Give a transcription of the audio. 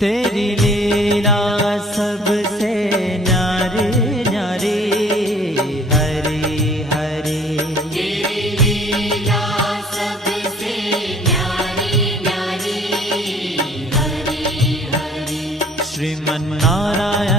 तेरी लीला सबसे न्यारी न्यारी, हरी हरी। तेरी लीला सबसे न्यारी न्यारी, हरी हरी। श्रीमन्नारायण